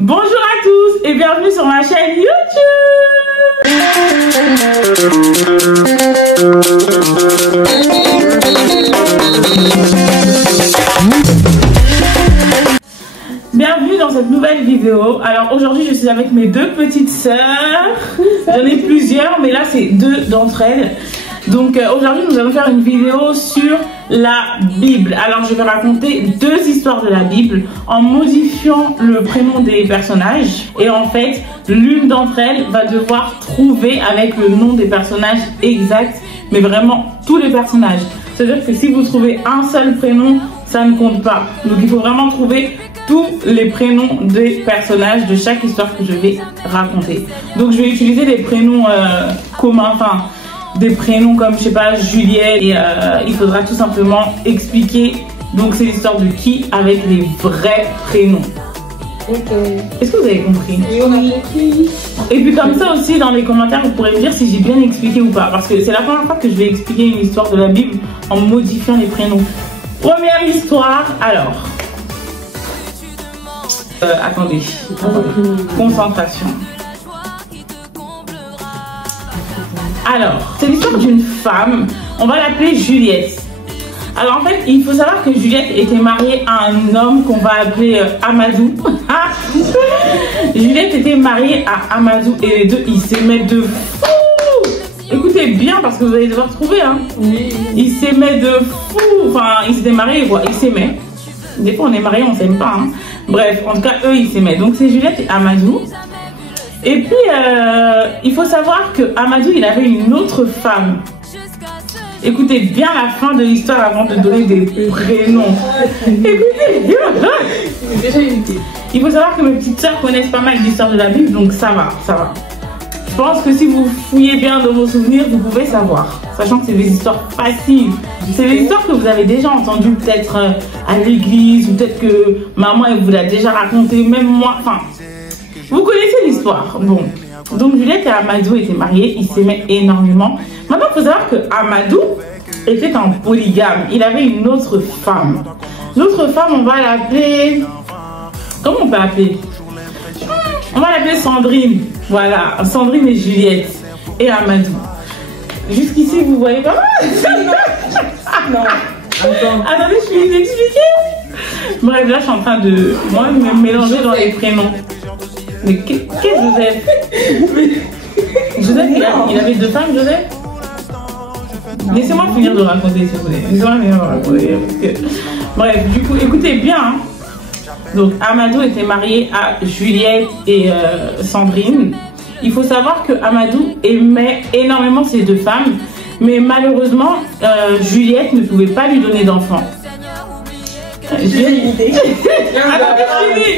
Bonjour à tous et bienvenue sur ma chaîne YouTube. Bienvenue dans cette nouvelle vidéo. Alors aujourd'hui je suis avec mes deux petites sœurs. J'en ai plusieurs mais là c'est deux d'entre elles. Donc aujourd'hui nous allons faire une vidéo sur la Bible. Alors je vais raconter deux histoires de la Bible en modifiant le prénom des personnages. Et en fait l'une d'entre elles va devoir trouver avec le nom des personnages exacts, mais vraiment tous les personnages. C'est-à-dire que si vous trouvez un seul prénom, ça ne compte pas. Donc il faut vraiment trouver tous les prénoms des personnages de chaque histoire que je vais raconter. Donc je vais utiliser des prénoms communs, enfin des prénoms comme je sais pas Juliette, et il faudra tout simplement expliquer donc c'est l'histoire de qui avec les vrais prénoms. Est-ce que vous avez compris? Oui, on a compris. Et puis comme ça aussi dans les commentaires vous pourrez me dire si j'ai bien expliqué ou pas, parce que c'est la première fois que je vais expliquer une histoire de la Bible en modifiant les prénoms. Première histoire, alors attendez, concentration. Alors, c'est l'histoire d'une femme, on va l'appeler Juliette. Alors en fait, il faut savoir que Juliette était mariée à un homme qu'on va appeler Amadou. Juliette était mariée à Amadou et les deux, ils s'aimaient de fou. Écoutez bien parce que vous allez devoir trouver, hein. Oui. Ils s'aimaient de fou, enfin ils s'étaient mariés, quoi. Ils s'aimaient. Des fois on est mariés, on s'aime pas, hein. Bref, en tout cas eux ils s'aimaient. Donc c'est Juliette et Amadou. Et puis, il faut savoir que Amadou, il avait une autre femme. Écoutez bien la fin de l'histoire avant de donner des prénoms. Écoutez bien. Il faut savoir que mes petites sœurs connaissent pas mal l'histoire de la Bible, donc ça va, ça va. Je pense que si vous fouillez bien dans vos souvenirs, vous pouvez savoir. Sachant que c'est des histoires faciles. C'est des histoires que vous avez déjà entendues peut-être à l'église, ou peut-être que maman elle vous l'a déjà raconté, même moi, enfin... Vous connaissez l'histoire. Bon, donc Juliette et Amadou étaient mariés, ils s'aimaient énormément. Maintenant, il faut savoir que Amadou était un polygame. Il avait une autre femme. L'autre femme, on va l'appeler... Comment on peut appeler? On va l'appeler Sandrine. Voilà, Sandrine et Juliette et Amadou. Jusqu'ici, vous voyez pas? Non. Attendez, je vais vous expliquer. Bref, là, je suis en train de moi me mélanger dans les prénoms. Mais qu'est-ce Joseph? Joseph, il avait deux femmes, Joseph? Laissez-moi finir de raconter, s'il vous plaît. Laissez-moi finir de raconter. Bref, du coup, écoutez bien. Hein. Donc, Amadou était marié à Juliette et Sandrine. Il faut savoir que Amadou aimait énormément ces deux femmes, mais malheureusement, Juliette ne pouvait pas lui donner d'enfants. Attendez, je finis. Attendez,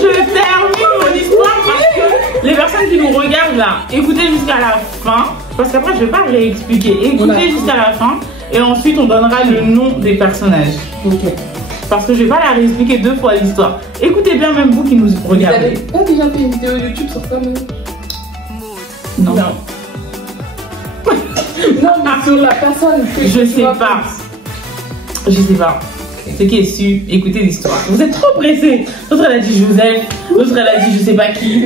je termine mon histoire parce que les personnes qui nous regardent là, écoutez jusqu'à la fin, parce qu'après je vais pas réexpliquer. Écoutez jusqu'à la fin et ensuite on donnera le nom des personnages. Ok. Parce que je vais pas la réexpliquer deux fois l'histoire. Écoutez bien même vous qui nous regardez. Vous avez pas déjà fait une vidéo YouTube sur ça même? Non. Non, mais sur la personne que je sais pas. Je sais pas. Ce qui est su, écoutez l'histoire. Vous êtes trop pressés. L'autre elle a dit Joseph, l'autre elle a dit je sais pas qui.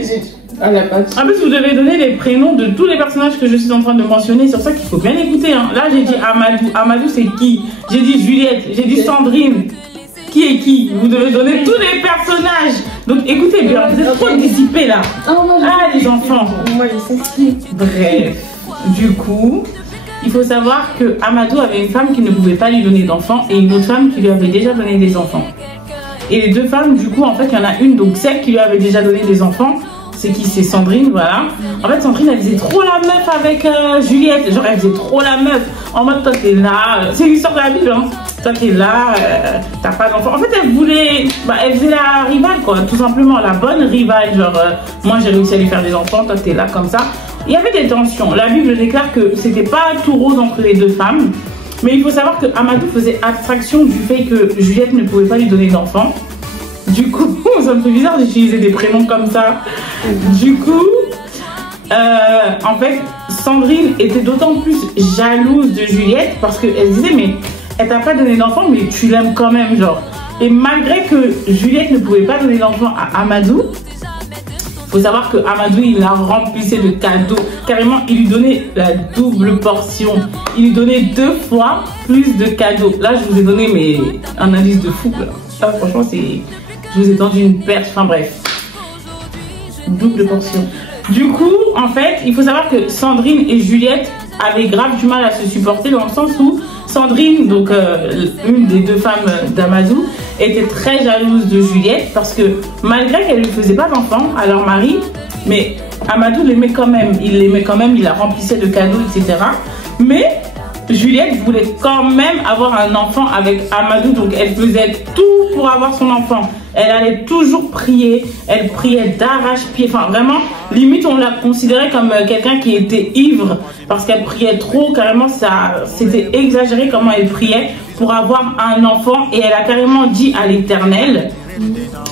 En plus vous devez donner les prénoms de tous les personnages que je suis en train de mentionner. C'est sur ça qu'il faut bien écouter. Hein. Là j'ai dit Amadou. Amadou c'est qui? J'ai dit Juliette, j'ai dit Sandrine. Qui est qui? Vous devez donner tous les personnages. Donc écoutez bien, vous êtes trop dissipés là. Ah les enfants. Moi je sais ce qui. Bref, du coup... Il faut savoir que Amadou avait une femme qui ne pouvait pas lui donner d'enfants et une autre femme qui lui avait déjà donné des enfants. Et les deux femmes, du coup, en fait, il y en a une, donc celle qui lui avait déjà donné des enfants, c'est qui? C'est Sandrine, voilà. En fait, Sandrine, elle faisait trop la meuf avec Juliette. Genre, elle faisait trop la meuf. En mode, toi, t'es là. C'est l'histoire de la Bible, hein. Toi, t'es là, t'as pas d'enfant. En fait, elle voulait... Bah, elle faisait la rivale, quoi. Tout simplement, la bonne rivale. Genre, moi, j'ai réussi à lui faire des enfants. Toi, t'es là, comme ça. Il y avait des tensions. La Bible déclare que c'était pas tout rose entre les deux femmes. Mais il faut savoir que Amadou faisait abstraction du fait que Juliette ne pouvait pas lui donner d'enfants. Du coup, ça me fait bizarre d'utiliser des prénoms comme ça. Du coup, en fait, Sandrine était d'autant plus jalouse de Juliette parce qu'elle disait mais elle t'a pas donné d'enfant mais tu l'aimes quand même, genre. Et malgré que Juliette ne pouvait pas donner l'enfant à Amadou, il faut savoir que Amadou, il la remplissait de cadeaux. Carrément, il lui donnait la double portion. Il lui donnait 2 fois plus de cadeaux. Là, je vous ai donné un indice de fou. Là. Ça, franchement, je vous ai tendu une perche. Enfin bref. Double portion. Du coup, en fait, il faut savoir que Sandrine et Juliette avaient grave du mal à se supporter dans le sens où Sandrine, donc une des 2 femmes d'Amadou, était très jalouse de Juliette parce que malgré qu'elle ne lui faisait pas d'enfant à leur mari, mais Amadou l'aimait quand même. Il l'aimait quand même, il la remplissait de cadeaux, etc. Mais Juliette voulait quand même avoir un enfant avec Amadou, donc elle faisait tout pour avoir son enfant. Elle allait toujours prier, elle priait d'arrache-pied, enfin vraiment, limite on la considérait comme quelqu'un qui était ivre parce qu'elle priait trop, carrément c'était exagéré comment elle priait pour avoir un enfant et elle a carrément dit à l'Éternel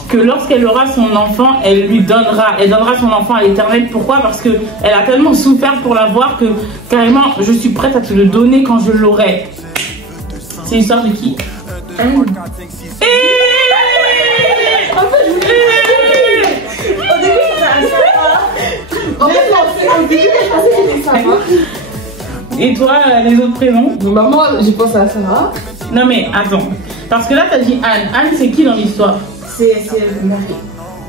que lorsqu'elle aura son enfant, elle donnera son enfant à l'Éternel. Pourquoi? Parce que elle a tellement souffert pour l'avoir que carrément je suis prête à te le donner quand je l'aurai. C'est l'histoire de qui? Et toi, les autres prénoms? Maman, j'ai pensé à Sarah. Non mais attends, parce que là t'as dit Anne. Anne c'est qui dans l'histoire? C'est Marie.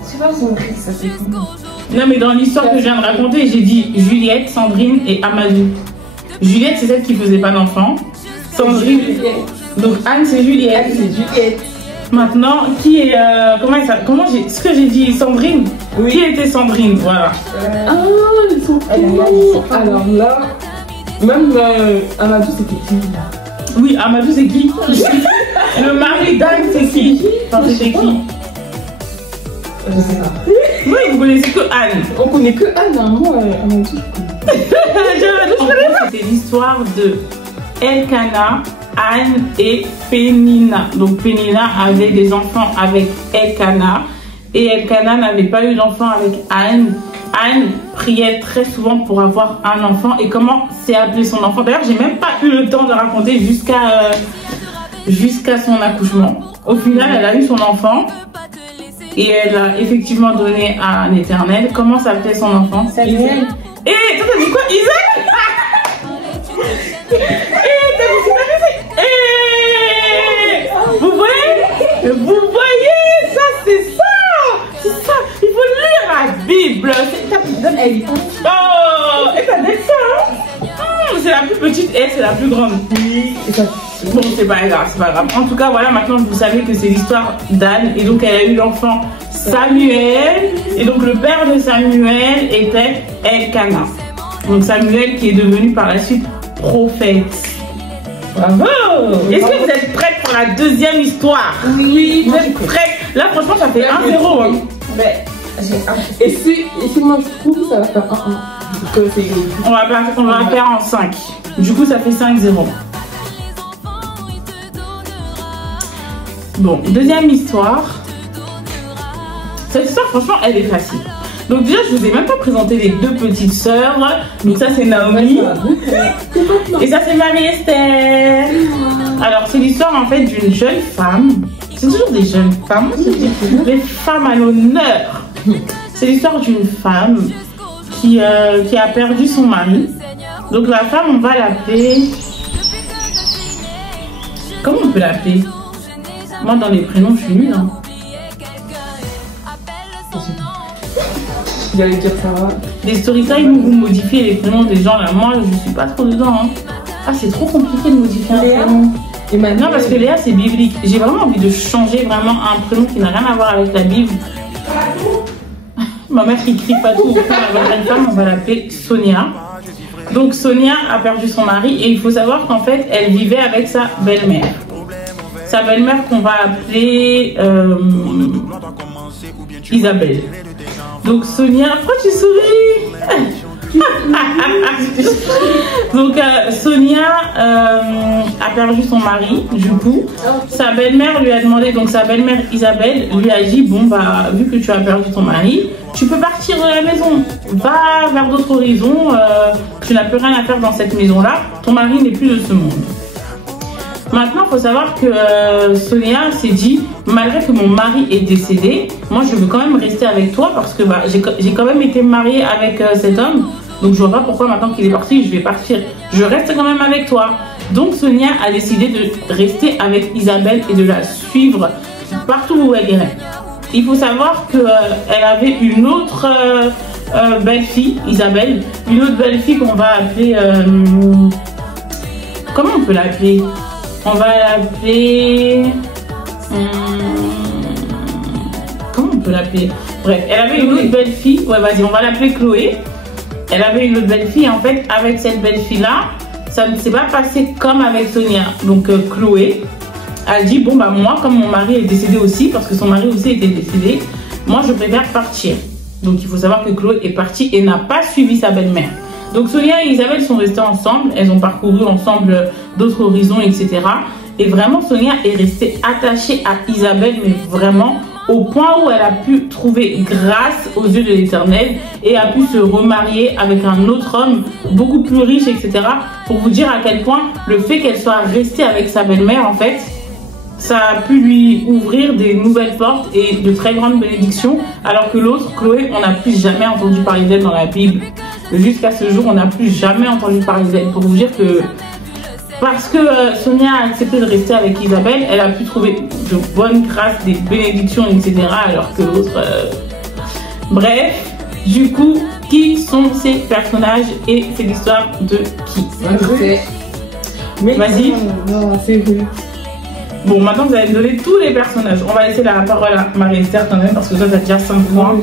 Je sais pas son nom, ça fait comment? Non mais dans l'histoire que je viens de raconter, j'ai dit Juliette, Sandrine et Amadou. Juliette c'est celle qui faisait pas d'enfant. Sandrine. Donc Anne c'est Juliette. Anne c'est Juliette. Maintenant, qui est ce que j'ai dit, Sandrine? Oui. Qui était Sandrine? Voilà. Ils sont alors là, même Amadou c'était qui? Oui, Amadou c'est qui? Le mari d'Anne c'est qui? Enfin, c'était qui? Je sais pas. Oui, vous connaissez que Anne. On connaît que Anne, hein. Moi, Amadou. C'était l'histoire de Elkana, Anne et Pénina. Donc Pénina avait des enfants avec Elkana et Elkana n'avait pas eu d'enfant avec Anne. Anne priait très souvent pour avoir un enfant. Et comment s'est appelé son enfant? D'ailleurs, j'ai même pas eu le temps de raconter jusqu'à son accouchement. Au final, elle a eu son enfant et elle a effectivement donné à l'Éternel. Comment s'appelait son enfant? Samuel. Et toi, t'as dit quoi? Isaac? Vous voyez, ça c'est ça, il faut lire la Bible. Oh, et t'as dit ça, c'est la plus petite et c'est la plus grande. Bon, c'est pas grave, c'est pas grave. En tout cas, voilà, maintenant vous savez que c'est l'histoire d'Anne et donc elle a eu l'enfant Samuel et donc le père de Samuel était Elkana. Donc Samuel qui est devenu par la suite prophète. Bravo! Est-ce que vous êtes prête pour la deuxième histoire? Oui. Vous êtes prête? Là, franchement, ça fait 1-0. Hein. Mais j'ai un. Et si moi je trouve, ça va faire 1-1. On va faire en 5. Du coup, ça fait 5-0. Bon, deuxième histoire. Cette histoire, franchement, elle est facile. Donc déjà, je vous ai même pas présenté les 2 petites sœurs. Donc ça, c'est Naomi. Et ça, c'est Marie-Esther. Alors, c'est l'histoire, en fait, d'une jeune femme. C'est toujours des jeunes femmes. Les femmes à l'honneur. C'est l'histoire d'une femme qui a perdu son mari. Donc la femme, on va l'appeler... Comment on peut l'appeler? Moi, dans les prénoms, je suis nulle. Hein. J'allais dire Sarah. Les storytime où vous modifiez les prénoms des gens, là, moi je suis pas trop dedans. Hein. Ah, c'est trop compliqué de modifier un prénom. Non, parce que Léa c'est biblique. J'ai vraiment envie de changer vraiment un prénom qui n'a rien à voir avec la Bible. Ma mère qui crie pas tout. La jeune femme, on va l'appeler Sonia. Donc Sonia a perdu son mari et il faut savoir qu'en fait elle vivait avec sa belle-mère. Sa belle-mère qu'on va appeler Isabelle. Donc Sonia, pourquoi tu souris? Donc Sonia a perdu son mari, du coup. Sa belle-mère lui a demandé, donc sa belle-mère Isabelle lui a dit, bon bah vu que tu as perdu ton mari, tu peux partir de la maison, va vers d'autres horizons, tu n'as plus rien à faire dans cette maison-là, ton mari n'est plus de ce monde. Maintenant, il faut savoir que Sonia s'est dit, malgré que mon mari est décédé, moi je veux quand même rester avec toi parce que bah, j'ai quand même été mariée avec cet homme. Donc je vois pas pourquoi maintenant qu'il est parti, je vais partir. Je reste quand même avec toi. Donc Sonia a décidé de rester avec Isabelle et de la suivre partout où elle irait. Il faut savoir qu'elle avait une autre belle-fille, Isabelle, une autre belle-fille qu'on va appeler... comment on peut l'appeler? On va l'appeler... comment on peut l'appeler? Bref, elle avait une autre belle-fille. Ouais, vas-y, on va l'appeler Chloé. Elle avait une autre belle-fille. En fait, avec cette belle-fille-là, ça ne s'est pas passé comme avec Sonia. Donc, Chloé a dit, bon, bah moi, comme mon mari est décédé aussi, parce que son mari aussi était décédé, moi, je préfère partir. Donc, il faut savoir que Chloé est partie et n'a pas suivi sa belle-mère. Donc, Sonia et Isabelle sont restées ensemble. Elles ont parcouru ensemble d'autres horizons, etc. Et vraiment, Sonia est restée attachée à Isabelle, mais vraiment au point où elle a pu trouver grâce aux yeux de l'Éternel et a pu se remarier avec un autre homme beaucoup plus riche, etc. Pour vous dire à quel point le fait qu'elle soit restée avec sa belle-mère, en fait, ça a pu lui ouvrir des nouvelles portes et de très grandes bénédictions, alors que l'autre, Chloé, on n'a plus jamais entendu parler d'elle dans la Bible. Jusqu'à ce jour, on n'a plus jamais entendu parler d'elle. Pour vous dire que parce que Sonia a accepté de rester avec Isabelle, elle a pu trouver de bonnes grâces, des bénédictions, etc. Alors que l'autre... Bref, du coup, qui sont ces personnages et c'est l'histoire de qui? Vas-y. Non, c'est vrai. Bon, maintenant vous allez me donner tous les personnages. On va laisser la parole à Marie-Esther quand même parce que toi t'as déjà 5 points.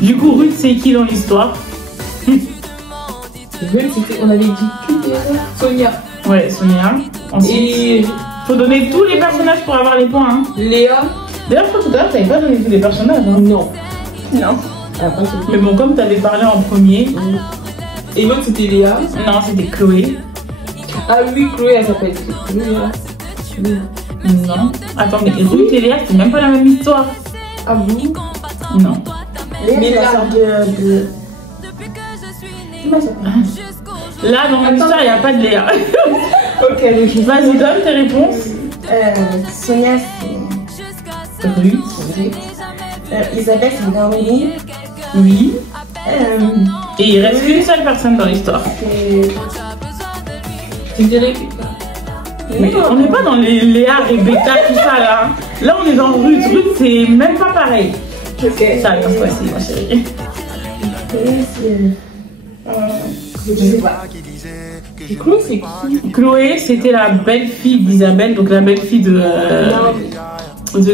Du coup, Ruth, c'est qui dans l'histoire? On avait dit qui déjà? Sonia. Ouais, Sonia. Ensuite, Et faut donner tous les personnages pour avoir les points. Hein. Léa. D'ailleurs, je crois que tout à l'heure, t'avais pas donné tous les personnages. Hein. Non. Non. Mais bon, comme t'avais parlé en premier. Et l'autre c'était Léa. Non, c'était Chloé. Ah oui, Chloé, elle s'appelle Léa. Non. Attends, mais Ruth et Léa, c'est même pas la même histoire. Ah bon? Non. Léa, c'est la sœur de... Là, dans l'histoire, il n'y a pas de Léa. Ok, vas-y, donne tes réponses. Sonia, c'est Ruth. Isabelle, c'est Naomi. Oui. Et il reste qu'une seule personne dans l'histoire. Tu dirais que... Mais on n'est pas dans les Léa, Rebecca, tout ça là. Là, on est dans Ruth. Ruth, c'est même pas pareil. Ok. Ça, la fois-ci, ma chérie. Je sais pas. Chloé, c'est qui? Chloé, c'était la belle-fille d'Isabelle, donc la belle-fille de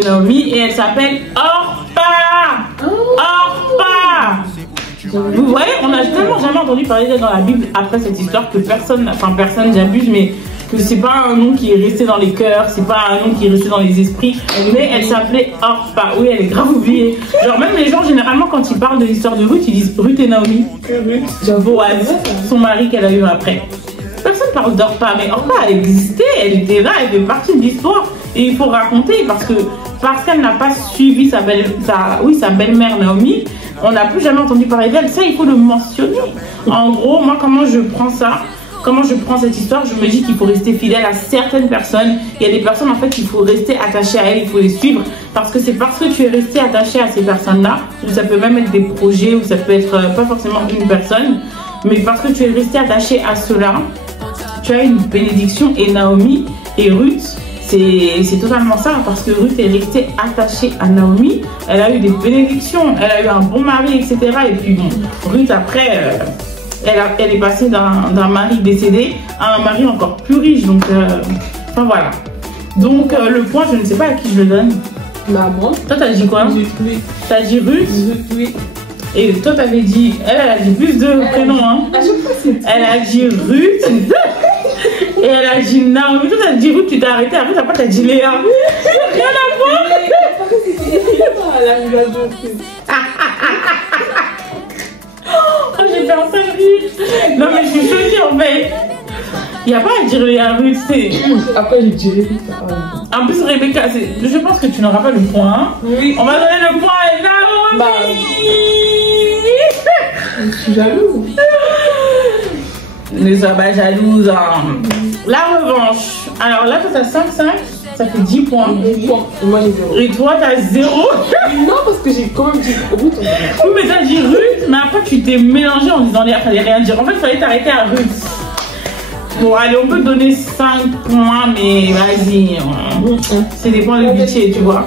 Naomi. Et elle s'appelle Orpah. Orpah. Vous voyez, on n'a tellement jamais entendu parler d'elle dans la Bible après cette histoire que personne, j'abuse, mais que c'est pas un nom qui est resté dans les cœurs, c'est pas un nom qui est resté dans les esprits, mais elle s'appelait Orpah. Oui, elle est grave oubliée. Genre même les gens, généralement, quand ils parlent de l'histoire de Ruth, ils disent Ruth et Naomi. Boaz, son mari qu'elle a eu après. Personne parle d'Orpah, mais Orpah, elle existait, elle était là, elle fait partie de l'histoire. Et il faut raconter parce qu'elle n'a pas suivi sa belle-mère Naomi, on n'a plus jamais entendu parler d'elle. Ça, il faut le mentionner. En gros, moi, comment je prends ça? Comment je prends cette histoire? Je me dis qu'il faut rester fidèle à certaines personnes. Il y a des personnes, en fait, il faut rester attaché à elles, il faut les suivre. Parce que c'est parce que tu es resté attaché à ces personnes-là, ou ça peut même être des projets, ou ça peut être pas forcément une personne, mais parce que tu es resté attaché à cela, tu as une bénédiction. Et Naomi et Ruth, c'est totalement ça, parce que Ruth est restée attachée à Naomi. Elle a eu des bénédictions, elle a eu un bon mari, etc. Et puis bon, Ruth après... Elle est passée d'un mari décédé à un mari encore plus riche. Donc, enfin voilà. Donc, le point, je ne sais pas à qui je le donne. Bah, moi. Toi, t'as dit quoi? T'as dit Ruth? Oui. Et toi, t'avais dit... Elle a dit plus de prénoms, hein. Elle a dit Ruth. Et elle a dit Naomi. Toi, t'as dit Ruth, tu t'es arrêté. Après, t'as dit Léa. Rien à voir. J'ai fait un peu rire. Non, mais je suis choquée en fait. Il n'y a pas à dire Léa Ruth, c'est. Après, j'ai dit Rebecca. En plus, Rebecca, je pense que tu n'auras pas le point. Hein. Oui. On va donner le point à Naomi. Bah, je suis jalouse. Ne sois pas jalouse. Hein. La revanche. Alors là, toi, t'as 5, ça fait 10 points. Moi, j'ai 0. Et toi, t'as 0. Non, parce que j'ai quand même dit Ruth. Oui, mais t'as dit Ruth, mais après, tu t'es mélangé en disant il fallait rien dire. En fait, il fallait t'arrêter à Ruth. Bon, allez, on peut te donner 5 points, mais vas-y. C'est des points de métier, tu vois.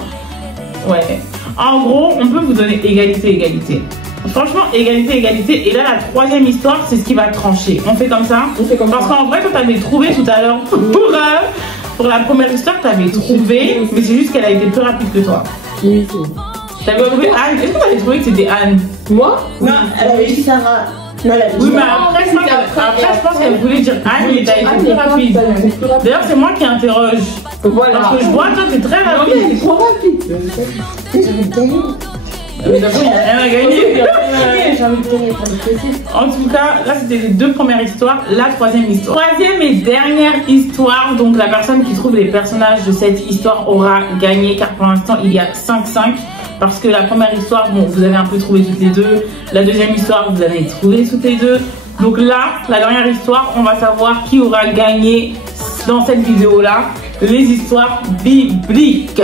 Ouais. En gros, on peut vous donner égalité. Franchement, égalité. Et là, la troisième histoire, c'est ce qui va trancher. On fait comme ça. Parce qu'en vrai, toi, t'avais trouvé tout à l'heure pour la première histoire, t'avais trouvé, mais c'est juste qu'elle a été plus rapide que toi. Oui, c'est bon. T'avais trouvé Anne. Est-ce que t'avais trouvé que c'était Anne? Moi? Non, elle avait dit Sarah. Non, elle avait dit Oui, mais après, je pense qu'elle voulait dire Anne, mais t'as été plus rapide. D'ailleurs, c'est moi qui interroge. Voilà. Parce que je vois, toi, t'es très rapide. C'est trop rapide. J'avais gagné. Mais d'abord, il n'y a rien à gagner. J'ai envie de gagner pour le plaisir. En tout cas, là, c'était les 2 premières histoires. La troisième histoire. Troisième et dernière histoire. Donc, la personne qui trouve les personnages de cette histoire aura gagné. Car pour l'instant, il y a 5-5. Parce que la première histoire, bon, vous avez un peu trouvé toutes les deux. La deuxième histoire, vous avez trouvé toutes les deux. Donc là, la dernière histoire, on va savoir qui aura gagné dans cette vidéo-là. Les histoires bibliques.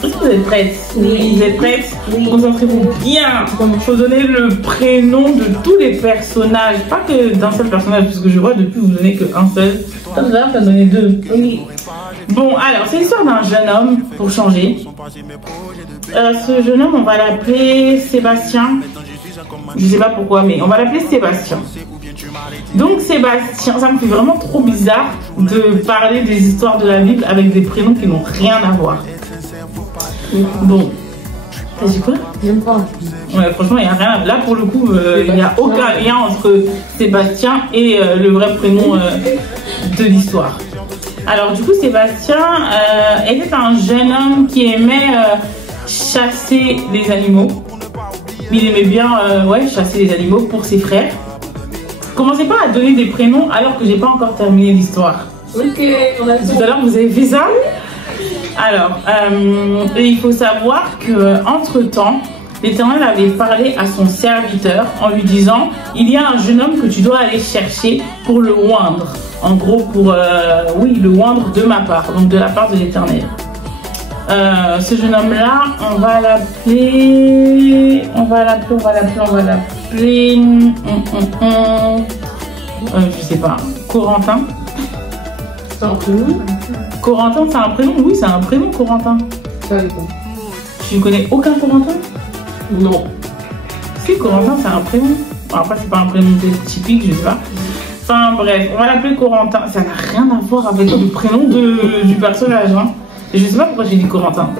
Est-ce que vous êtes prêtes? Oui. Vous êtes prêtes? Oui. Concentrez-vous bien. Il faut donner le prénom de tous les personnages. Pas que d'un seul personnage, parce que je vois depuis vous donnez qu'un seul. Tout à l'heure, tu as donné 2. Oui. Bon, alors, c'est l'histoire d'un jeune homme, pour changer. Ce jeune homme, on va l'appeler Sébastien. Je sais pas pourquoi, mais on va l'appeler Sébastien. Donc Sébastien, ça me fait vraiment trop bizarre de parler des histoires de la Bible avec des prénoms qui n'ont rien à voir. Bon, t'as dit quoi? J'aime pas. Ouais, franchement, il n'y a rien. Là, pour le coup, il n'y a aucun lien entre Sébastien et le vrai prénom de l'histoire. Alors, du coup, Sébastien était un jeune homme qui aimait chasser les animaux. Il aimait bien chasser les animaux pour ses frères. Commencez pas à donner des prénoms alors que j'ai pas encore terminé l'histoire. Ok, on a Tout à l'heure, vous avez fait ça? Alors, il faut savoir que entre temps, l'Éternel avait parlé à son serviteur en lui disant: il y a un jeune homme que tu dois aller chercher pour le oindre. En gros, pour le oindre de ma part, donc de la part de l'Éternel. Ce jeune homme-là, on va l'appeler. Je sais pas. Corentin. C'est un prénom. Corentin, c'est un prénom? Oui, c'est un prénom, Corentin. Ça dépend. Tu connais aucun Corentin? Non. Si, Corentin, c'est un prénom. Bon, après, c'est pas un prénom typique, je sais pas. Enfin, bref, on va l'appeler Corentin. Ça n'a rien à voir avec le prénom du personnage. Hein. Et je sais pas pourquoi j'ai dit Corentin.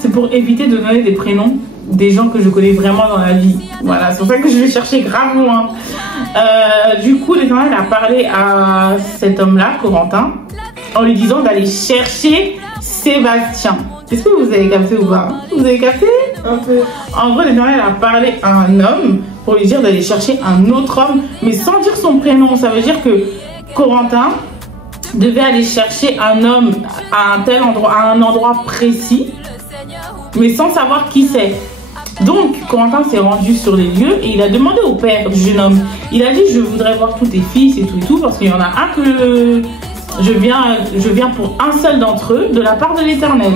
C'est pour éviter de donner des prénoms des gens que je connais vraiment dans la vie. Voilà, c'est pour ça que je vais chercher grave loin. Du coup, l'Éternel a parlé à cet homme-là, Corentin, en lui disant d'aller chercher Sébastien. Est-ce que vous avez capté ou pas? Vous avez capté? Un peu. En gros, l'Éternel a parlé à un homme pour lui dire d'aller chercher un autre homme, mais sans dire son prénom. Ça veut dire que Corentin devait aller chercher un homme à un tel endroit, à un endroit précis, mais sans savoir qui c'est. Donc, Corentin s'est rendu sur les lieux et il a demandé au père du jeune homme. Il a dit: je voudrais voir tous tes fils et tout, parce qu'il y en a un que je viens pour un seul d'entre eux de la part de l'Éternel.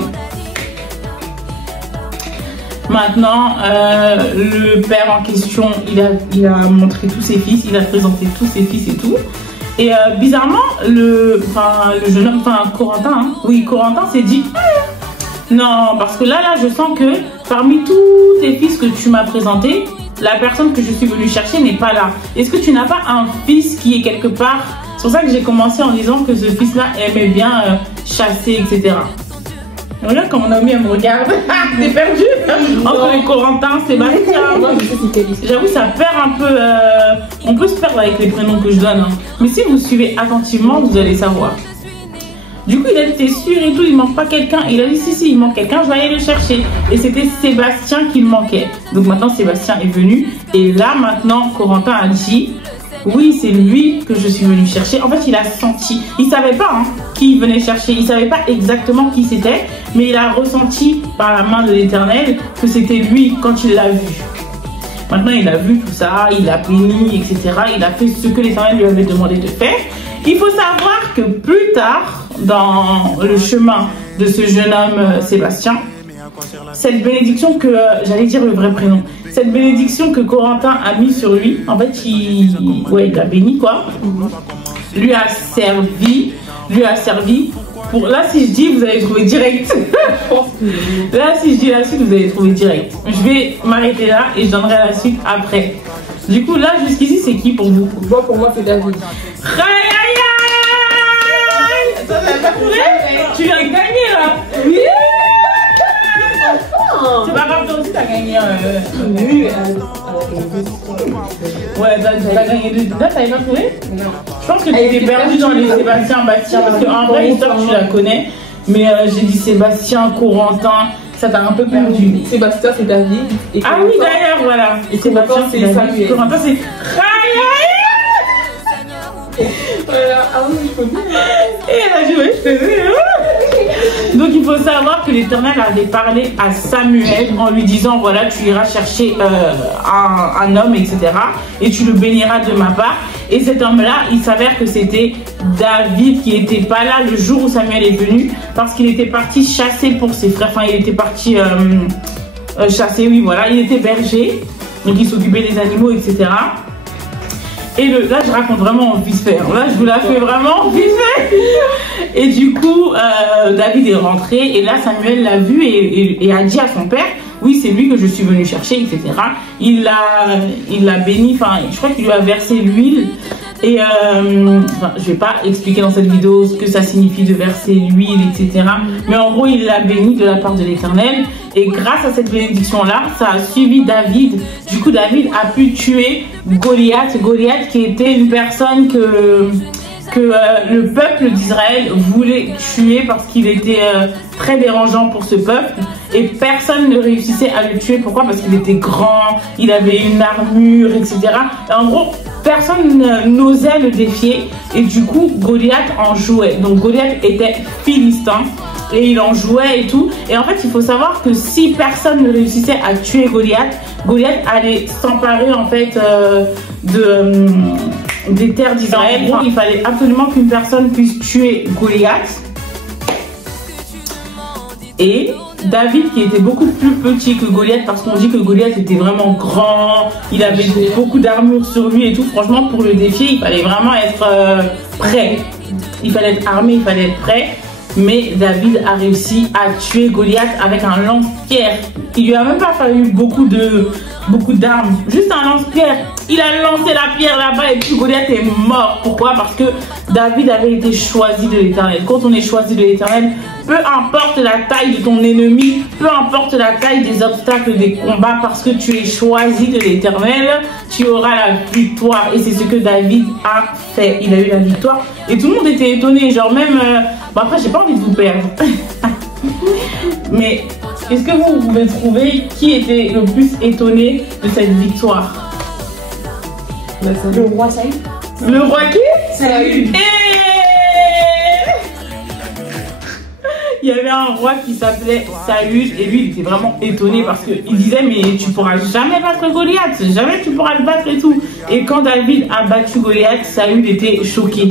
Maintenant, le père en question, il a montré tous ses fils, il a présenté tous ses fils et tout. Et bizarrement, le jeune homme, Corentin, Corentin s'est dit: non, parce que là, je sens que parmi tous tes fils que tu m'as présentés, la personne que je suis venue chercher n'est pas là. Est-ce que tu n'as pas un fils qui est quelque part? C'est pour ça que j'ai commencé en disant que ce fils-là aimait bien chasser, etc. Regarde comme mon ami elle me regarde. T'es perdu entre les Corentin, Sébastien. J'avoue, ça perd un peu. On peut se perdre avec les prénoms que je donne. Hein. Mais si vous suivez attentivement, vous allez savoir. Du coup, il a dit: t'es sûr et tout, il manque pas quelqu'un? Il a dit: si, il manque quelqu'un, je vais aller le chercher. Et c'était Sébastien qui manquait. Donc maintenant, Sébastien est venu. Et là, maintenant, Corentin a dit: oui, c'est lui que je suis venu chercher. En fait, il a senti. Il savait pas qui il venait chercher. Il savait pas exactement qui c'était. Mais il a ressenti par la main de l'Éternel que c'était lui quand il l'a vu. Maintenant, il a vu tout ça. Il a béni, etc. Il a fait ce que l'Éternel lui avait demandé de faire. Il faut savoir que plus tard, dans le chemin de ce jeune homme Sébastien, cette bénédiction que, j'allais dire le vrai prénom, cette bénédiction que Corentin a mis sur lui, en fait, il l'a béni, quoi, lui a servi pour, là, si je dis, vous allez trouver direct. Là, si je dis la suite, vous allez trouver direct. Je vais m'arrêter là et je donnerai la suite après. Du coup, là, jusqu'ici, c'est qui pour vous? Moi, pour moi, c'est David. Aïe, aïe, aïe! Ça va pas trouvé? Tu viens de gagner, là. Oui. C'est pas grave, toi aussi, t'as gagné. Oui, Ouais, t'as gagné 2. Là, t'avais pas trouvé? non. Je pense que tu étais perdu dans les Sébastien, Bastien, parce qu'en vrai, l'histoire, tu la connais. Mais j'ai dit Sébastien, Corentin, ça t'a un peu perdu. Sébastien, c'est David. Et Ah oui, d'ailleurs, voilà. Et Sébastien, c'est Samuel. Corentin, c'est. Voilà, ah oui, je peux dire. Et elle a joué, je te jure. Donc il faut savoir que l'Éternel avait parlé à Samuel en lui disant voilà, tu iras chercher un homme, etc. Et tu le béniras de ma part. Et cet homme-là, il s'avère que c'était David qui n'était pas là le jour où Samuel est venu parce qu'il était parti chasser pour ses frères. Enfin, il était parti chasser, oui, voilà. Il était berger, donc il s'occupait des animaux, etc. Et là, je raconte vraiment vite fait. Là, je vous la fais vraiment vite fait. Et du coup, David est rentré. Et là, Samuel l'a vu et a dit à son père, oui, c'est lui que je suis venu chercher, etc. Il l'a béni. Enfin, je crois qu'il lui a versé l'huile. Et enfin, je vais pas expliquer dans cette vidéo ce que ça signifie de verser l'huile, etc. Mais en gros, il l'a béni de la part de l'Éternel. Et grâce à cette bénédiction-là, ça a suivi David. Du coup, David a pu tuer Goliath. Goliath qui était une personne que le peuple d'Israël voulait tuer parce qu'il était très dérangeant pour ce peuple. Et personne ne réussissait à le tuer. Pourquoi? Parce qu'il était grand, il avait une armure, etc. Et en gros, personne n'osait le défier. Et du coup, Goliath en jouait. Donc Goliath était philistin. Et il en jouait et tout. Et en fait, il faut savoir que si personne ne réussissait à tuer Goliath, Goliath allait s'emparer en fait des terres d'Israël. Donc, il fallait absolument qu'une personne puisse tuer Goliath. Et David, qui était beaucoup plus petit que Goliath, parce qu'on dit que Goliath était vraiment grand, il avait beaucoup d'armure sur lui et tout. Franchement, pour le défier, il fallait vraiment être prêt. Il fallait être armé, il fallait être prêt. Mais David a réussi à tuer Goliath avec un lance-pierre. Il lui a même pas fallu beaucoup d'armes, juste un lance-pierre. Il a lancé la pierre là-bas et puis Goliath est mort. Pourquoi? Parce que David avait été choisi de l'Éternel. Quand on est choisi de l'Éternel, peu importe la taille de ton ennemi, peu importe la taille des obstacles, des combats, parce que tu es choisi de l'Éternel, tu auras la victoire. Et c'est ce que David a fait. Il a eu la victoire. Et tout le monde était étonné. Genre même... Bon après, j'ai pas envie de vous perdre. Mais est-ce que vous pouvez trouver qui était le plus étonné de cette victoire? Le roi Saül. Le roi qui? Saül. Il y avait un roi qui s'appelait Saül et lui il était vraiment étonné parce qu'il disait mais tu pourras jamais battre Goliath, jamais tu pourras le battre et tout. Et quand David a battu Goliath, Saül était choqué.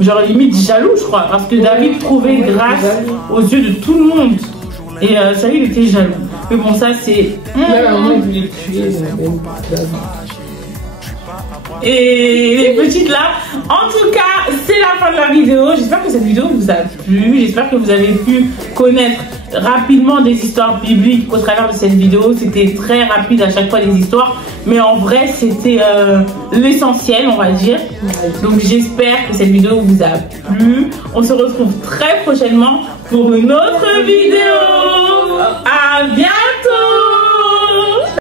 Genre limite jaloux je crois parce que David trouvait grâce aux yeux de tout le monde. Et Saül était jaloux. Mais bon ça c'est... Même il voulait tuer Et les petites là, en tout cas c'est la fin de la vidéo. J'espère que cette vidéo vous a plu. J'espère que vous avez pu connaître rapidement des histoires bibliques au travers de cette vidéo. C'était très rapide à chaque fois les histoires, mais en vrai c'était l'essentiel on va dire. Donc j'espère que cette vidéo vous a plu. On se retrouve très prochainement pour une autre vidéo.